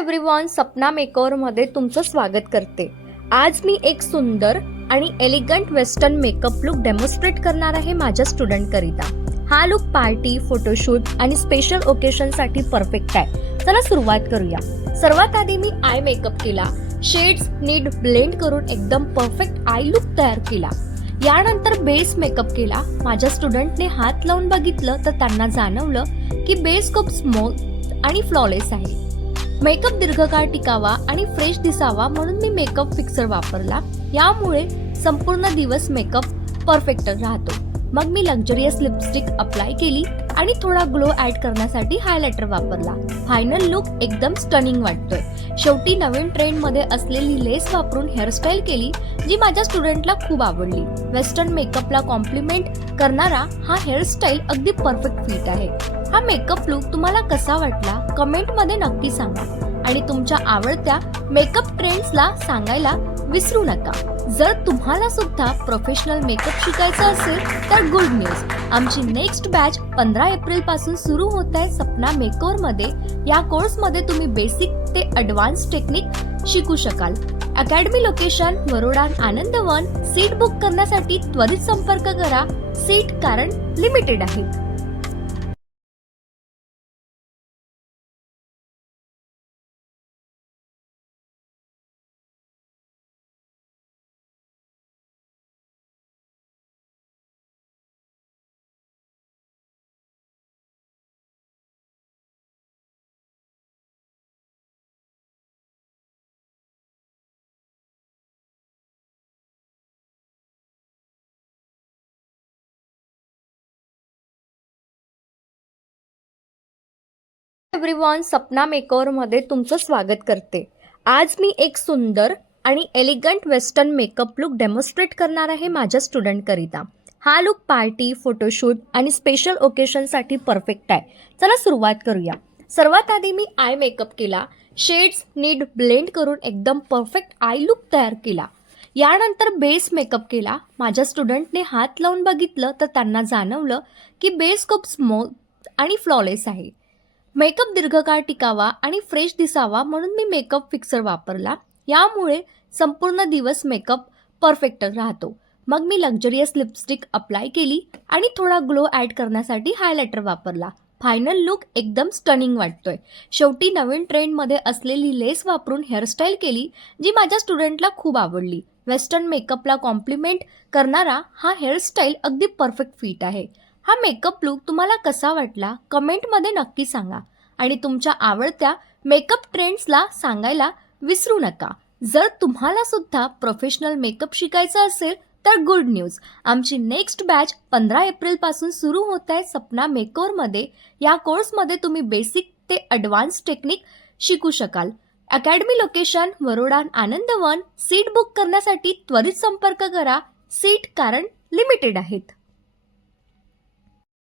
Everyone, Sapna मेकओव्हरमध्ये तुमचं स्वागत करते। आज मी एक सुंदर आणि elegant western makeup look demonstrate करणार आहे माझ्या स्टुडंट करिता। हा लुक पार्टी, फोटोशूट आणि स्पेशल ओकेशन साठी परफेक्ट आहे। चला सुरुवात करूया। सर्वात आधी मी आय मेकअप केला, शेड्स नीट ब्लेंड करून एकदम परफेक्ट आय लुक तयार केला। यानंतर बेस मेकअप केला। माझ्या स्टुडंटने हात लावून बघितलं तर त्यांना जाणवलं की बेस खूप स्मूथ आणि फ्लॉलेस आहे। मेकअप दीर्घकाळ टिकावा आणि फ्रेश दिसावा म्हणून मी मेकअप फिक्सर वापरला। यामुळे संपूर्ण दिवस मेकअप परफेक्ट राहतो। मग मी लक्झरियस लिपस्टिक अप्लाय केली आणि थोडा ग्लो ऍड करण्यासाठी हायलायटर वापरला। फायनल लुक एकदम स्टनिंग वाटतोय। शेवटी नवीन ट्रेंड मध्ये असलेली लेस वापरून हेअरस्टाईल केली, जी माझ्या स्टुडंटला खूप आवडली। वेस्टर्न मेकअपला कॉम्प्लिमेंट करणारा हा हेअरस्टाईल अगदी परफेक्ट फिट आहे। हा मेकअप लुक तुम्हाला कसा वाटला कमेंट मध्ये नक्की सांगा आणि तुमच्या आवडत्या मेकअप ट्रेंड्सला सांगायला विसरू नका। जर तुम्हाला सुद्धा प्रोफेशनल मेकअप शिकायचा असेल तर गुड न्यूज, आमची नेक्स्ट बॅच 15 एप्रिल पासून सुरू होत आहे सपना मेकओव्हर मध्ये। या कोर्स मध्ये तुम्ही बेसिक ते ॲडव्हान्स टेक्निक शिकू शकाल। Academy location Warora Anandwan. Seat book करण्यासाठी त्वरित संपर्क करा। सीट कारण लिमिटेड आहेत। एव्हरीवन, सपना मेकओव्हरमध्ये तुमचं स्वागत करते। आज मी एक सुंदर आणि elegant western makeup look demonstrate करणार आहे माझ्या स्टुडंट करिता। हा लुक पार्टी, फोटोशूट आणि स्पेशल ओकेशन साठी परफेक्ट आहे। चला सुरुवात करूया। सर्वात आधी मी आय मेकअप केला, शेड्स नीट ब्लेंड करून एकदम परफेक्ट आय लुक तयार केला। यानंतर बेस मेकअप केला। माझ्या स्टुडंटने हात लावून बघितलं तर त्यांना जाणवलं की बेस खूप स्मूथ आणि फ्लॉलेस आहे। मेकअप दीर्घकाळ टिकावा आणि फ्रेश दिसावा म्हणून मी मेकअप फिक्सर वापरला। यामुळे संपूर्ण दिवस मेकअप परफेक्ट राहतो। मग मी लक्झरियस लिपस्टिक अप्लाय केली आणि थोडा ग्लो ऍड करण्यासाठी हायलायटर वापरला। फायनल लुक एकदम स्टनिंग वाटतोय। शेवटी नवीन ट्रेंड मध्ये असलेली लेस वापरून हेअरस्टाईल केली, जी माझ्या स्टुडंटला खूप आवडली। वेस्टर्न मेकअपला कॉम्प्लिमेंट करणारा हा हेअरस्टाईल अगदी परफेक्ट फिट आहे। हा मेकअप लुक तुम्हाला कसा वाटला कमेंट मध्ये नक्की सांगा आणि तुमच्या आवडत्या मेकअप ट्रेंड्सला सांगायला विसरू नका। जर तुम्हाला सुद्धा प्रोफेशनल मेकअप शिकायचा असेल तर गुड न्यूज, आमची नेक्स्ट बॅच 15 एप्रिल पासून सुरू होत आहे सपना मेकओव्हर मध्ये। या कोर्स मध्ये तुम्ही बेसिक ते ॲडव्हान्स टेक्निक शिकू शकाल। Academy location Warora Anandwan. Seat book करण्यासाठी त्वरित संपर्क करा। सीट कारण लिमिटेड आहेत।